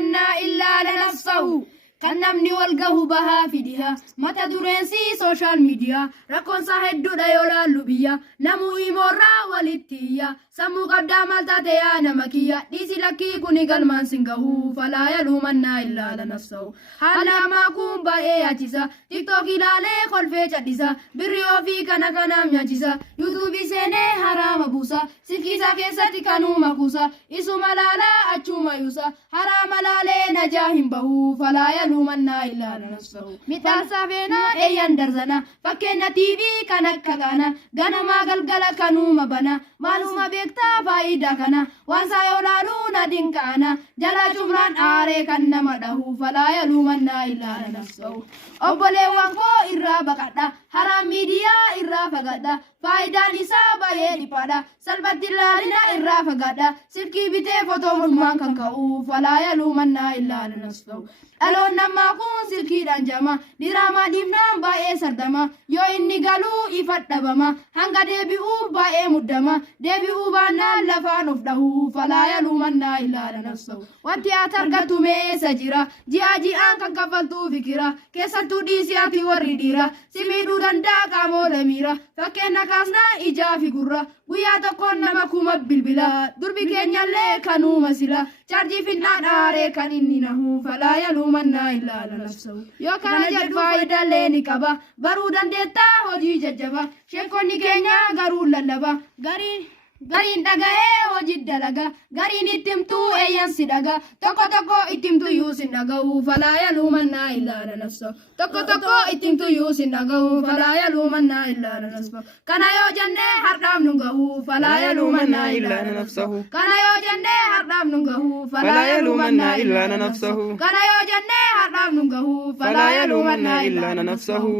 يلومن إلا لنفسه kan namni wal gahu bahaa fidiha mata dureensi social media rakkoon isaa hedduudha yoo laallu biyya namuu imoorraa walittiyya sammuu qabdaa maltaate yaa nama kiyya dhiisi lakkii kuni galmaan singahu falaa yaluumannaa illaa lanafsahu haalli ammaa kun baay'ee yaachisa tiktook ilaalee kolfee cadhisa birrii ofii kana kanaaf nyaachisa yuutuubii seenee haraama buusa silkiisaa keessatti kanuma kuusa isuma laalaa achuma yuusa haraama laalee najaa hin bahu falaa yaluumannaa illaa lanafsahu midhaan saafeenaa eeyyan darzana fakkeenya tiivii kan akka kana ganamaa galgala kanuma bana maaluma beektaa faayidaa kana waan saa yoo laaluu na dinqaana jala cufraan aaree kan nama dhahu falaa yaluumannaa illaa lanafsahu obboleewwan koo irraa baqadha haraam miidiyaa irraa fagadha faayidaan isaa baay'ee dhiphaadha salphatti ilaalina irraa fagadha silkii bitee fotoo mormaan kan ka'u falaa yaluumannaa illaa lanafsahu dhaloon namaa kun silkiidhaan jama diraamaa dhiifnaan baay'ee sardama yoo inni galuu ifa dhabama hanga deebi'uu baay'ee muddama deebi'uu baannaan lafaan of dhahu falaa yaluumannaa illaa lanafsahu wanti ati argattu meessa jira ji'a ji'aan kan kaffaltuu fikira keessattuu dhiisiyaati warri dhiira si miidhuu danda'a qaamolee miira fakkeenya kaasnaa ijaa fi gurra guyyaa tokkoon nama kuma bilbila durbi keenyallee kanuma sila chaarjii finnaan aaree kan inni nahu falaa yaluumannaa illaa lanafsahu yoo kana jedhu faayidaalee ni qaba baruu dandeettaa hojii jajjaba sheekonni keenya garuu lallaba gariin dhaga'ee hojii dalaga gariin ittimtuu eeyyan si dhaga tokko ittimtuu yuu sin dhaga'u falaa yaluumannaa illaa lanafsahu tokko ittimtuu yuu sin dhaga'u falaa yaluumannaa illaa lanafsahu kana yoo jennee hardhaaf nu gahu falaa yaluumannaa illaa lanafsahu kana yoo jennee hardhaaf nu gahu falaa yaluumannaa illaa lanafsahu kana yoo jennee hardhaaf nu gahu falaa yaluumannaa illaa lanafsahu